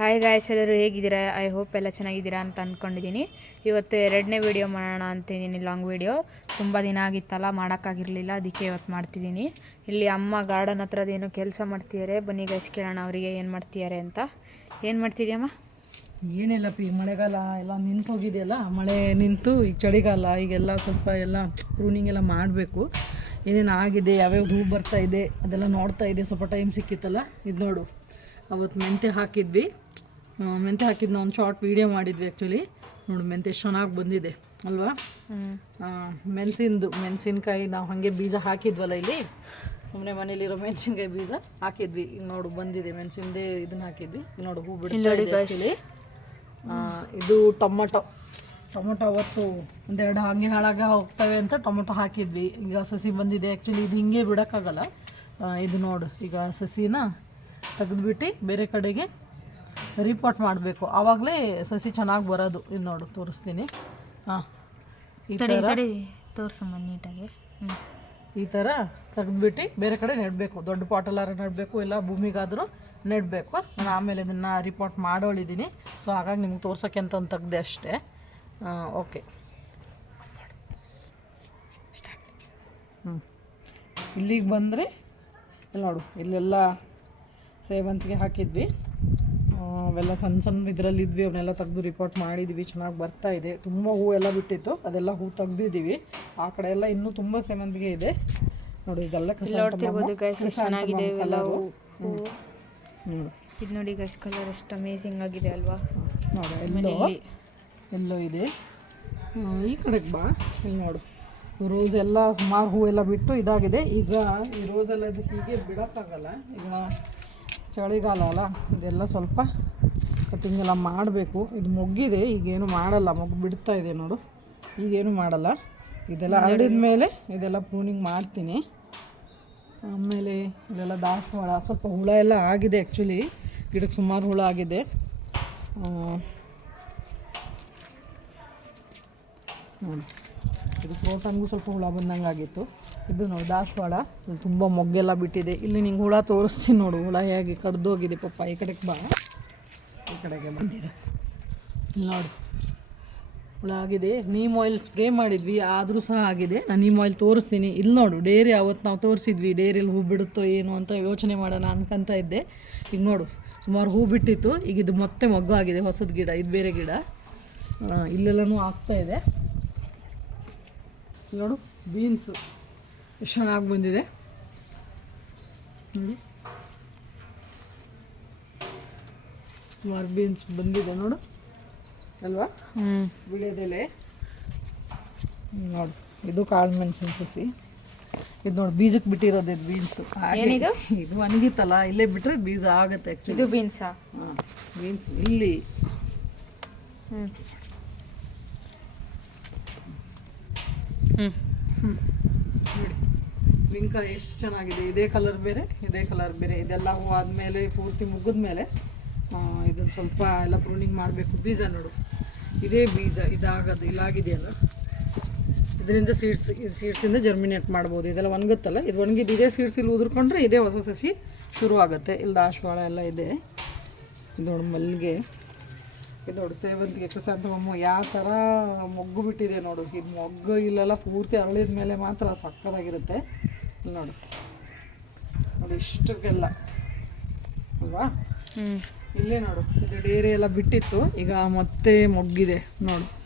Hi guys ಎಲ್ಲರೂ ಹೇಗಿದ್ದೀರಾ? I hope ಎಲ್ಲ ಚೆನ್ನಾಗಿದ್ದೀರಾ ಅಂತ ಅಂದ್ಕೊಂಡಿದ್ದೀನಿ ಇವತ್ತು ಎರಡನೇ ವಿಡಿಯೋ ಮಾಡೋಣ ಅಂತಿದ್ದೀನಿ ಲಾಂಗ್ ವಿಡಿಯೋ ತುಂಬ ದಿನ ಆಗಿತ್ತಲ್ಲ, ಮಾಡೋಕ್ಕಾಗಿರಲಿಲ್ಲ, ಅದಕ್ಕೆ ಇವತ್ತು ಮಾಡ್ತಿದ್ದೀನಿ. ಇಲ್ಲಿ ಅಮ್ಮ ಗಾರ್ಡನ್ ಹತ್ರದೇನು ಕೆಲಸ ಮಾಡ್ತಿದ್ದಾರೆ ಬನ್ನಿ ಗೈಸ್ ಕೇಳೋಣ ಅವರಿಗೆ ಏನು ಮಾಡ್ತಿದ್ದಾರೆ ಅಂತ. ಏನು ಮಾಡ್ತಿದ್ಯಮ್ಮ ಏನಿಲ್ಲ ಈಗ ಮಳೆಗಾಲ ಎಲ್ಲ ನಿಂತು ಹೋಗಿದೆಯಲ್ಲ ಮಳೆ ನಿಂತು ಈಗ ಚಳಿಗಾಲ, ಈಗೆಲ್ಲ ಸ್ವಲ್ಪ ಎಲ್ಲ ಪ್ರೂನಿಂಗ್ ಎಲ್ಲ ಮಾಡಬೇಕು. ಏನೇನು ಆಗಿದೆ, ಯಾವ್ಯಾವ ಹೂ ಬರ್ತಾ ಇದೆ, ಅದೆಲ್ಲ ನೋಡ್ತಾ ಇದೆ. ಸ್ವಲ್ಪ ಟೈಮ್ ಸಿಕ್ಕಿತ್ತಲ್ಲ, ಇದು ನೋಡು. ಅವತ್ತು ಮೆಂತೆ ಹಾಕಿದ್ವಿ. ಮೆಂತೆ ಹಾಕಿದ್ದು ನಾವು ಒಂದು ಶಾರ್ಟ್ ವೀಡಿಯೋ ಮಾಡಿದ್ವಿ ಆ್ಯಕ್ಚುಲಿ ನೋಡು ಮೆಂತೆ ಎಷ್ಟು ಚೆನ್ನಾಗಿ ಬಂದಿದೆ ಅಲ್ವಾ? ಮೆಣಸಿಂದು ಮೆಣಸಿನ್ಕಾಯಿ ನಾವು ಹಾಗೆ ಬೀಜ ಹಾಕಿದ್ವಲ್ಲ ಇಲ್ಲಿ? ಸುಮ್ಮನೆ ಮನೇಲಿರೋ ಮೆಣಸಿನ್ಕಾಯಿ ಬೀಜ ಹಾಕಿದ್ವಿ. ಈಗ ನೋಡು ಬಂದಿದೆ ಮೆಣಸಿನದೇ ಇದನ್ನ ಹಾಕಿದ್ವಿ. ನೋಡು ಹೂ ಬಿಡ್ತಾ ಆ, ಇದು ಟೊಮೊಟೊ. ಟೊಮೊಟೊ ಅವತ್ತು ಒಂದೆರಡು ಹಂಗೆ ಹಾಳಾಗ ಹೋಗ್ತವೆ ಅಂತ ಟೊಮೊಟೊ ಹಾಕಿದ್ವಿ. ಈಗ ಸಸಿ ಬಂದಿದೆ ಆ್ಯಕ್ಚುಲಿ ಇದು ಹಿಂಗೆ ಬಿಡೋಕ್ಕಾಗಲ್ಲ. ಇದು ನೋಡು ಈಗ ಸಸಿನ ತೆಗೆದುಬಿಟ್ಟು ಬೇರೆ ಕಡೆಗೆ ರಿಪೋರ್ಟ್ ಮಾಡಬೇಕು. ಆವಾಗಲೇ ಸಸಿ ಚೆನ್ನಾಗಿ ಬರೋದು. ಇದು ನೋಡು ತೋರಿಸ್ತೀನಿ. ಹಾಂ ಈ ಥರ ನೀಟಾಗಿ. ಹ್ಞೂ ಈ ಥರ ತೆಗೆದ್ಬಿಟ್ಟು ಬೇರೆ ಕಡೆ ನೆಡಬೇಕು. ದೊಡ್ಡ ಪಾಟಲ್ಲಾರ ನೆಡಬೇಕು ಇಲ್ಲ ಭೂಮಿಗಾದರೂ ನೆಡಬೇಕು. ನಾನು ಆಮೇಲೆ ಇದನ್ನು ರಿಪೋರ್ಟ್ ಮಾಡೋಳಿದ್ದೀನಿ ಸೊ ಹಾಗಾಗಿ ನಿಮ್ಗೆ ತೋರ್ಸೋಕ್ಕೆ ಅಂತ ಒಂದು ತೆಗ್ದೆ ಅಷ್ಟೇ. ಓಕೆ ಹ್ಞೂ ಇಲ್ಲಿಗೆ ಬಂದರೆ ಇಲ್ಲಿ ನೋಡು ಇಲ್ಲೆಲ್ಲ ಸೇವಂತಿಗೆ ಹಾಕಿದ್ವಿ. ಅವೆಲ್ಲ ಸಣ್ಣ ಸಣ್ಣ ಇದರಲ್ಲಿ ಇದ್ವಿ ಅವನ್ನೆಲ್ಲ ತೆಗೆದು ರಿಪೋರ್ಟ್ ಮಾಡಿದ್ವಿ ಚೆನ್ನಾಗಿ ಬರ್ತಾ ಇದೆ. ತುಂಬ ಹೂ ಎಲ್ಲ ಬಿಟ್ಟಿತ್ತು ಅದೆಲ್ಲ ಹೂ ತೆಗ್ದಿದ್ದೀವಿ ಆ ಕಡೆ ಎಲ್ಲ ಇನ್ನೂ ತುಂಬ ಸೇವಂತಿಗೆ ಇದೆ. ನೋಡಿ ಇದೆಲ್ಲ ಚೆನ್ನಾಗಿದೆ ಹೂವು ಇದು ನೋಡಿ ಗೈಸ್ ಕಲರ್ ಎಷ್ಟು ಅಮೇಸಿಂಗ್ ಆಗಿದೆ ಅಲ್ವಾ? ನೋಡಿ ಎಲ್ಲೋ ಎಲ್ಲೋ ಇದೆ. ಈ ಕಡೆಗೆ ಬಾ ಇಲ್ಲಿ ನೋಡು. ರೋಸ್ ಎಲ್ಲ ಸುಮಾರು ಹೂವೆಲ್ಲ ಬಿಟ್ಟು ಇದಾಗಿದೆ. ಈಗ ಈ ರೋಸ್ ಎಲ್ಲ ಇದು ಹೀಗೆ ಬಿಡೋಕ್ಕಾಗಲ್ಲ. ಈಗ ಚಳಿಗಾಲ ಅಲ್ಲ ಇದೆಲ್ಲ ಸ್ವಲ್ಪ ಕಟಿಂಗ್ ಎಲ್ಲ ಮಾಡಬೇಕು. ಇದು ಮೊಗ್ಗಿದೆ ಈಗೇನು ಮಾಡಲ್ಲ ಮೊಗ್ಗು ಬಿಡ್ತಾ ಇದೆ ನೋಡು. ಈಗೇನು ಮಾಡಲ್ಲ. ಇದೆಲ್ಲ ಹರಡಿದ ಮೇಲೆ ಇದೆಲ್ಲ ಪ್ರೂನಿಂಗ್ ಮಾಡ್ತೀನಿ. ಆಮೇಲೆ ಇಲ್ಲೆಲ್ಲ ದಾಸವಾಳ ಸ್ವಲ್ಪ ಹುಳ ಎಲ್ಲ ಆಗಿದೆ ಆ್ಯಕ್ಚುಲಿ ಗಿಡಕ್ಕೆ ಸುಮಾರು ಹುಳ ಆಗಿದೆ. ನೋಡಿ. ಇದು ಕ್ರೋಟನ್ಗೂ ಸ್ವಲ್ಪ ಹುಳ ಬಂದಂಗೆ ಆಗಿತ್ತು. ಇದು ನೋಡಿ, ದಾಸವಾಳ. ಇಲ್ಲಿ ತುಂಬ ಮೊಗ್ಗೆಲ್ಲ ಬಿಟ್ಟಿದೆ. ಇಲ್ಲಿ ನಿಂಗೆ ಹುಳ ತೋರಿಸ್ತೀನಿ ನೋಡು. ಹುಳ ಹೇಗೆ ಕಡ್ದೋಗಿದೆ ಪಪ್ಪ. ಈ ಕಡೆಗೆ ಬಾ. ಈ ಕಡೆಗೆ ಬಂದಿರ ಇಲ್ಲಿ ನೋಡು. ಹುಳ ಆಗಿದೆ. ನೀಮ್ ಆಯಿಲ್ ಸ್ಪ್ರೇ ಮಾಡಿದ್ವಿ. ಆದರೂ ಸಹ ಆಗಿದೆ. ನಾನು ನೀಮ್ ಆಯಿಲ್ ತೋರಿಸ್ತೀನಿ. ಇಲ್ಲಿ ನೋಡು, ಡೇರಿ ಅವತ್ತು ನಾವು ತೋರಿಸಿದ್ವಿ. ಡೇರಿಯಲ್ಲಿ ಹೂ ಬಿಡುತ್ತೋ ಏನು ಅಂತ ಯೋಚನೆ ಮಾಡೋಣ ಅನ್ಕೊಂತ ಇದ್ದೆ. ಈಗ ನೋಡು, ಸುಮಾರು ಹೂ ಬಿಟ್ಟಿತ್ತು. ಈಗ ಇದು ಮತ್ತೆ ಮೊಗ್ಗು ಆಗಿದೆ. ಹೊಸದು ಗಿಡ. ಇದು ಬೇರೆ ಗಿಡ. ಇಲ್ಲೆಲ್ಲನೂ ಆಗ್ತಾ ಇದೆ. ಇಲ್ಲಿ ನೋಡು ಬೀನ್ಸು ಎಷ್ಟು ಚೆನ್ನಾಗಿ ಬಂದಿದೆ. ನೋಡಿ. ಸುಮಾರು ಬೀನ್ಸ್ ಬಂದಿದೆ ನೋಡು. ಅಲ್ವಾ? ಹ್ಞೂ ಬಿಳಿಯದೆಲೆ. ನೋಡು ಇದು ಕಾಳು ಮೆಣಸಿನ ಸಸಿ. ಇದು ನೋಡಿ ಬೀಜಕ್ಕೆ ಬಿಟ್ಟಿರೋದು ಇದು ಬೀನ್ಸು ಏನಿದು? ಇದು ಒಣಗಿತ್ತಲ್ಲ ಇಲ್ಲೇ ಬಿಟ್ಟರೆ ಬೀಜ ಆಗುತ್ತೆ ಇದು ಬೀನ್ಸಾ ಹಾಂ ಬೀನ್ಸ್ ಇಲ್ಲಿ. ಹ್ಞೂ ಹ್ಞೂ ನೋಡಿ. ಬಿಂಕ ಎಷ್ಟು ಚೆನ್ನಾಗಿದೆ. ಇದೇ ಕಲರ್ ಬೇರೆ, ಇದೇ ಕಲರ್ ಬೇರೆ. ಇದೆಲ್ಲ ಹೂ ಆದಮೇಲೆ ಪೂರ್ತಿ ಮುಗಿದ್ಮೇಲೆ ಇದನ್ನು ಸ್ವಲ್ಪ ಎಲ್ಲ ಪ್ರೂನಿಂಗ್ ಮಾಡಬೇಕು. ಬೀಜ ನೋಡು. ಇದೇ ಬೀಜ, ಇದಾಗದು ಇಲ್ಲಾಗಿದೆಯಲ್ಲ ಇದರಿಂದ ಸೀಡ್ಸ್ ಸೀಡ್ಸಿಂದ ಜರ್ಮಿನೇಟ್ ಮಾಡ್ಬೋದು. ಇದೆಲ್ಲ ಒಣಗುತ್ತಲ್ಲ? ಇದು ಒಣಗಿದ್ದು ಇದೇ ಸೀಡ್ಸ್ ಇಲ್ಲಿ ಉದುರ್ಕೊಂಡ್ರೆ ಇದೇ ಹೊಸ ಸಸಿ ಶುರು ಆಗುತ್ತೆ ಇಲ್ಲಿ ದಾಶವಾಳ ಎಲ್ಲ ಇದೆ. ಇದು ಮಲ್ಲಿಗೆ. ನೋಡು ಸೇವಂತಿಗೆ ಕ್ರಿಸಾಂತಮಮ್ಮ ಯಾವ ಥರ ಮೊಗ್ಗು ಬಿಟ್ಟಿದೆ ನೋಡು. ಇದು ಮೊಗ್ಗು ಇಲ್ಲೆಲ್ಲ ಪೂರ್ತಿ ಅರಳಿದ ಮೇಲೆ ಮಾತ್ರ ಸಕ್ಕದಾಗಿರುತ್ತೆ ನೋಡು. ನೋಡಿ ಇಷ್ಟಕ್ಕೆಲ್ಲ. ಅಲ್ವಾ? ಹ್ಞೂ ಇಲ್ಲೇ ನೋಡು ಇದು ಡೇರಿ ಎಲ್ಲ ಬಿಟ್ಟಿತ್ತು. ಈಗ ಮತ್ತೆ ಮೊಗ್ಗಿದೆ ನೋಡು.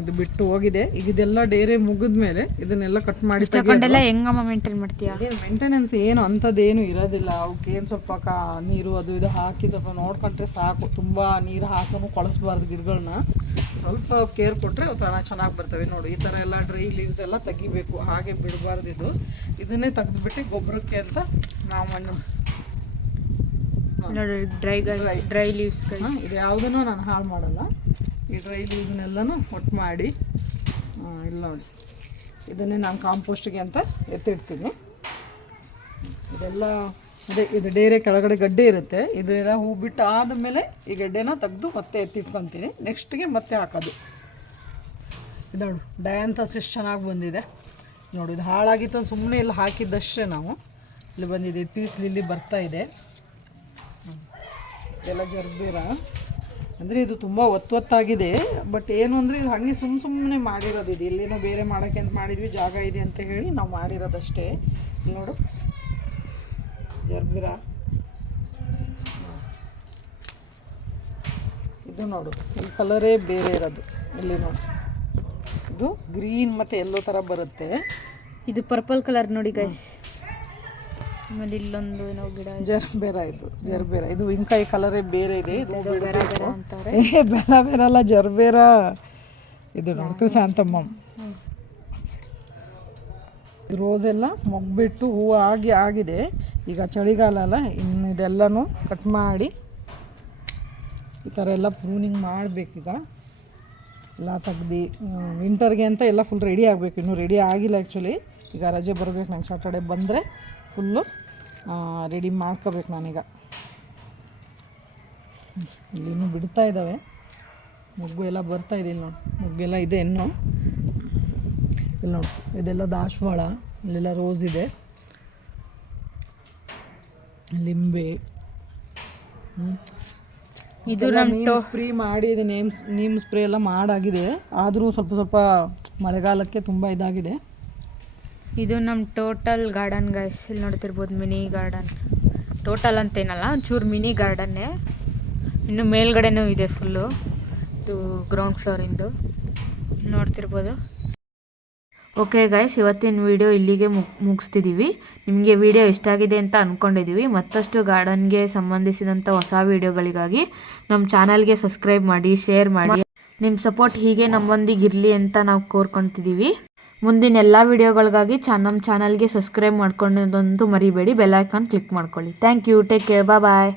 ಇದು ಬಿಟ್ಟು ಹೋಗಿದೆ. ಈಗ ಇದೆಲ್ಲ ಡೇರೆ ಮುಗಿದ್ಮೇಲೆ ಇದನ್ನೆಲ್ಲ ಕಟ್ ಮಾಡಿ ತಗೊಂಡೆಲ್ಲ ಹೆಂಗಮ್ಮ ಮೇಂಟೈನ್ ಮಾಡ್ತೀಯಾ? ಏನು ಮೇಂಟೆನೆನ್ಸ್ ಏನು ಅಂತದೇನು ಇರೋದಿಲ್ಲ. ಅವಕ್ಕೆ ಏನು ಸ್ವಲ್ಪ ಕಾ ನೀರು ಅದು ಇದು ಹಾಕಿ ಸ್ವಲ್ಪ ನೋಡ್ಕೊಂಡ್ರೆ ಸಾಕು. ತುಂಬ ನೀರು ಹಾಕೊಂಡು ಕೊಳಸ್ಬಾರ್ದು ಗಿಡಗಳನ್ನ ಸ್ವಲ್ಪ ಕೇರ್ ಕೊಟ್ಟರೆ ಅವು ಚೆನ್ನಾಗಿ ಬರ್ತವೆ. ನೋಡಿ ಈ ಥರ ಎಲ್ಲ ಡ್ರೈ ಲೀವ್ಸ್ ಎಲ್ಲ ತೆಗಿಬೇಕು. ಹಾಗೆ ಬಿಡಬಾರ್ದು ಇದು. ಇದನ್ನೇ ತೆಗೆದ್ಬಿಟ್ಟು ಗೊಬ್ಬರಕ್ಕೆ ಅಂತ ನಾವು ಮಣ್ಣು ಡ್ರೈ ಡ್ರೈ ಲೀವ್ಸ್ ಇದು ಯಾವುದನ್ನು ನಾನು ಹಾಳು ಮಾಡಲ್ಲ. ಈ ಡ್ರೈ ಲೀವ್ಸ್ನೆಲ್ಲನೂ ಒಟ್ಟು ಮಾಡಿ ಇಲ್ಲ ನೋಡಿ. ಇದನ್ನೇ ನಾನು ಕಾಂಪೋಸ್ಟಿಗೆ ಅಂತ ಎತ್ತಿಡ್ತೀನಿ. ಇದೆಲ್ಲ, ಅದೇ ಇದು ಡೇರೆ ಕೆಳಗಡೆ ಗಡ್ಡೆ ಇರುತ್ತೆ. ಇದೆಲ್ಲ ಹೂ ಬಿಟ್ಟು ಆದಮೇಲೆ ಈ ಗಡ್ಡೆನ ತೆಗೆದು ಮತ್ತೆ ಎತ್ತಿಟ್ಕೊತೀನಿ. ನೆಕ್ಸ್ಟ್ಗೆ ಮತ್ತೆ ಹಾಕೋದು. ಇದು ನೋಡು ಡಯಾಂತಸ್ ಎಷ್ಟು ಚೆನ್ನಾಗಿ ಬಂದಿದೆ. ನೋಡು, ಇದು ಹಾಳಾಗಿತ್ತು ಸುಮ್ಮನೆ ಇಲ್ಲಿ ಹಾಕಿದ್ದಷ್ಟೇ ನಾವು. ಇಲ್ಲಿ ಬಂದಿದೆ ಪೀಸ್ ಇಲ್ಲಿ ಬರ್ತಾ ಇದೆ. ಎಲ್ಲ ಜರ್ಬೇರ. ಅಂದರೆ ಇದು ತುಂಬ ಒತ್ತೊತ್ತಾಗಿದೆ ಬಟ್ ಏನು ಅಂದರೆ ಇದು ಹಾಗೆ ಸುಮ್ಮ ಸುಮ್ಮನೆ ಮಾಡಿರೋದು ಇದು. ಇಲ್ಲೇನೋ ಬೇರೆ ಮಾಡೋಕ್ಕೆ ಅಂತ ಮಾಡಿದ್ವಿ, ಜಾಗ ಇದೆ ಅಂತ ಹೇಳಿ ನಾವು ಮಾಡಿರೋದಷ್ಟೇ. ನೋಡು. ಜರ್ಬಿರ ಇದು ನೋಡು, ಈ ಕಲರೇ ಬೇರೆ ಇರೋದು. ಇಲ್ಲಿ ನೋಡು. ಇದು ಗ್ರೀನ್ ಮತ್ತು ಎಲ್ಲೋ ಥರ ಬರುತ್ತೆ. ಇದು ಪರ್ಪಲ್ ಕಲರ್ ನೋಡಿ ಗೈಸ್ ಆಮೇಲೆ ಇಲ್ಲೊಂದು ಏನೋ ಗಿಡ. ಜರ್ಬೇರ ಇದು ಜರ್ಬೇರ ಇದು ವಿಂಕಾಯಿ ಕಲರೇ ಬೇರೆ ಇದೆ ಇದು ಬೇರೆ ಬೇರೆ ಅಂತಾರೆ. ಏ ಬೇಡ ಬೇಡ ಅಲ್ಲ ಜರ್ಬೇರ ಇದು ನೋಡಿ ಶಾಂತಮ್ಮ ರೋಸ್ ಎಲ್ಲ ಮೊಗ್ಬಿಟ್ಟು ಹೂವು ಆಗಿ ಆಗಿದೆ. ಈಗ ಚಳಿಗಾಲ ಅಲ್ಲ ಇನ್ನು ಇದೆಲ್ಲನೂ ಕಟ್ ಮಾಡಿ ಈ ಥರ ಎಲ್ಲ ಪ್ರೂನಿಂಗ್ ಮಾಡಬೇಕೀಗ. ಎಲ್ಲ ತೆಗ್ದು ವಿಂಟರ್ಗೆ ಅಂತ ಎಲ್ಲ ಫುಲ್ ರೆಡಿ ಆಗಬೇಕು ಇನ್ನೂ ರೆಡಿ ಆಗಿಲ್ಲ ಆ್ಯಕ್ಚುಲಿ ಈಗ ರಜೆ ಬರಬೇಕು ನಂಗೆ ಸಾಟರ್ಡೆ ಬಂದರೆ ಫುಲ್ಲು ರೆಡಿ ಮಾಡ್ಕೋಬೇಕು ನಾನೀಗ. ಇಲ್ಲಿನೂ ಬಿಡ್ತಾ ಇದ್ದಾವೆ ಮೊಗ್ಗು ಎಲ್ಲ ಬರ್ತಾ ಇದೆ ಇಲ್ಲಿ ನೋಡಿ. ಮೊಗ್ಗೆಲ್ಲ ಇದೆ ಇನ್ನು. ಇಲ್ಲಿ ನೋಡಿ ಇದೆಲ್ಲ ದಾಶವಾಳ ಇಲ್ಲೆಲ್ಲ ರೋಸ್ ಇದೆ. ಲಿಂಬೆ. ಇದು ನಮ್ಮ ಸ್ಪ್ರೇ ಮಾಡಿ ಇದು ನೇಮ್ ನೀಮ್ ಸ್ಪ್ರೇ ಎಲ್ಲ ಮಾಡಾಗಿದೆ. ಆದರೂ ಸ್ವಲ್ಪ ಸ್ವಲ್ಪ ಮಳೆಗಾಲಕ್ಕೆ ತುಂಬ ಇದಾಗಿದೆ. ಇದು ನಮ್ಮ ಟೋಟಲ್ ಗಾರ್ಡನ್ ಗೈಸ್. ಇಲ್ಲಿ ನೋಡ್ತಿರ್ಬೋದು ಮಿನಿ ಗಾರ್ಡನ್. ಟೋಟಲ್ ಅಂತೇನಲ್ಲ, ಒಂಚೂರು ಮಿನಿ ಗಾರ್ಡನ್ನೇ. ಇನ್ನು ಮೇಲ್ಗಡೆನೂ ಇದೆ ಫುಲ್ಲು. ಇದು ಗ್ರೌಂಡ್ ಫ್ಲೋರಿಂದು ನೋಡ್ತಿರ್ಬೋದು. ಓಕೆ ಗೈಸ್, ಇವತ್ತಿನ ವಿಡಿಯೋ ಇಲ್ಲಿಗೆ ಮುಗ್ ಮುಗಿಸ್ತಿದ್ದೀವಿ ನಿಮಗೆ ವಿಡಿಯೋ ಇಷ್ಟ ಆಗಿದೆ ಅಂತ ಅಂದ್ಕೊಂಡಿದ್ದೀವಿ ಮತ್ತಷ್ಟು ಗಾರ್ಡನ್ಗೆ ಸಂಬಂಧಿಸಿದಂಥ ಹೊಸ ವಿಡಿಯೋಗಳಿಗಾಗಿ ನಮ್ಮ ಚಾನಲ್ಗೆ ಸಬ್ಸ್ಕ್ರೈಬ್ ಮಾಡಿ, ಶೇರ್ ಮಾಡಿ. ನಿಮ್ಮ ಸಪೋರ್ಟ್ ಹೀಗೆ ನಮ್ಮೊಂದಿಗೆ ಇರಲಿ ಅಂತ ನಾವು ಕೋರ್ಕೊಳ್ತಿದ್ದೀವಿ ಮುಂದಿನ ಎಲ್ಲ ವಿಡಿಯೋಗಳಿಗಾಗಿ ಚಾ ನಮ್ಮ ಚಾನಲ್ಗೆ ಸಬ್ಸ್ಕ್ರೈಬ್ ಮಾಡ್ಕೊಂಡಿದ್ದಂತೂ ಮರಿಬೇಡಿ. ಬೆಲ್ ಐಕಾನ್ ಕ್ಲಿಕ್ ಮಾಡ್ಕೊಳ್ಳಿ. Thank you. Take care. Bye.